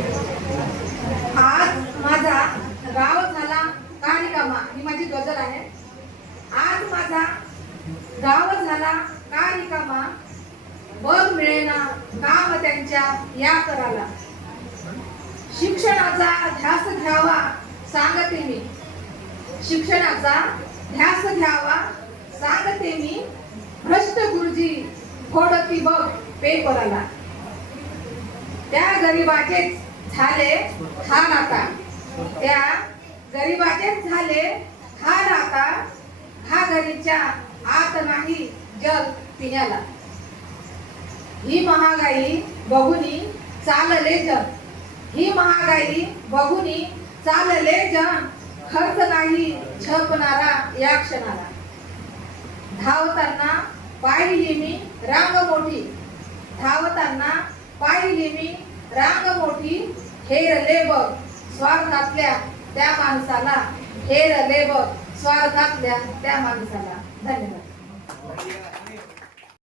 आज माझा गाव झाला का रिकामा, ही माझी गझल आहे. आज माझा गाव झाला का रिकामा, बघ मिळेना काम त्यांच्या या कराला. शिक्षणाचा ध्यास घ्यावा सांगते मी, शिक्षणाचा ध्यास घ्यावा सांगते मी. भ्रष्ट गुरुजी फोडती बघ पेपराला. त्या गरीबाचेच झाले हाल आता, त्या गरीबाचेच झाले हाल आता. घागरीच्या आत नाही जल पिण्याला. ही महागाई बघुनी चालले जन, ही महागाई बघुनी चालले जन. खर्च नाही छपणारा या क्षणाला. धावताना पाहिली मी रांग मोठी, धावताना पाहिली मी रांग मोठी. हेरले बघ स्वार्थातल्या त्या माणसाला, हेरले बघ स्वार्थातल्या त्या माणसाला. धन्यवाद.